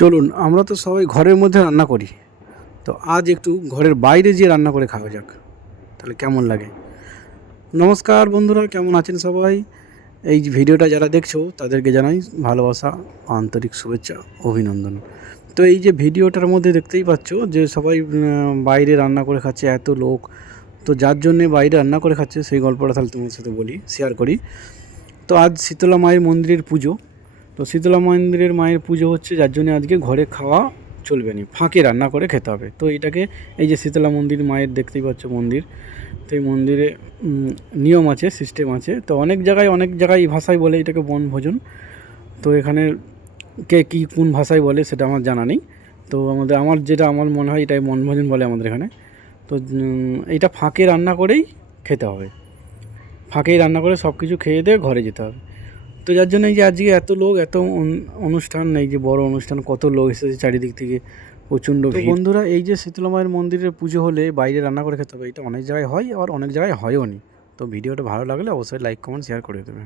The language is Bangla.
চলুন, আমরা তো সবাই ঘরের মধ্যে রান্না করি, তো আজ একটু ঘরের বাইরে যেয়ে রান্না করে খাওয়া যাক, তাহলে কেমন লাগে। নমস্কার বন্ধুরা, কেমন আছেন সবাই? এই যে ভিডিওটা যারা দেখছো তাদেরকে জানাই ভালোবাসা, আন্তরিক শুভেচ্ছা, অভিনন্দন। তো এই যে ভিডিওটার মধ্যে দেখতেই পাচ্ছ যে সবাই বাইরে রান্না করে খাচ্ছে, এত লোক। তো যার জন্যে বাইরে রান্না করে খাচ্ছে সেই গল্পটা তাহলে তোমার সাথে বলি, শেয়ার করি। তো আজ শীতলা মায়ের মন্দিরের পুজো। তো শীতলা মন্দিরের মায়ের পুজো হচ্ছে, যার জন্য আজকে ঘরে খাওয়া চলবে না, ফাঁকে রান্না করে খেতে হবে। তো এটাকে, এই যে শীতলা মন্দির মায়ের দেখতেই পাচ্ছ মন্দির, তো এই মন্দিরে নিয়ম আছে, সিস্টেম আছে। তো অনেক জায়গায় অনেক জায়গায় এই ভাষায় বলে এটাকে বনভোজন। তো এখানে কে কী কোন ভাষায় বলে সেটা আমার জানা নেই। তো আমার মনে হয় এটাই বনভোজন বলে আমাদের এখানে। তো এইটা ফাঁকে রান্না করেই খেতে হবে, ফাঁকেই রান্না করে সব কিছু খেয়ে দিয়ে ঘরে যেতে হবে। তো যার জন্য এই যে আজকে এত লোক, এত অনুষ্ঠান, এই যে বড় অনুষ্ঠান, কত লোক এসেছে চারিদিক থেকে, প্রচণ্ড ভিড়। বন্ধুরা, এই যে শীতলা মায়ের মন্দিরের পুজো হলে বাইরে রান্না করে খেতে হবে, এটা অনেক জায়গায় হয়, আবার অনেক জায়গায় হয়ও নি। তো ভিডিওটা ভালো লাগলে অবশ্যই লাইক, কমেন্ট, শেয়ার করে দেবে।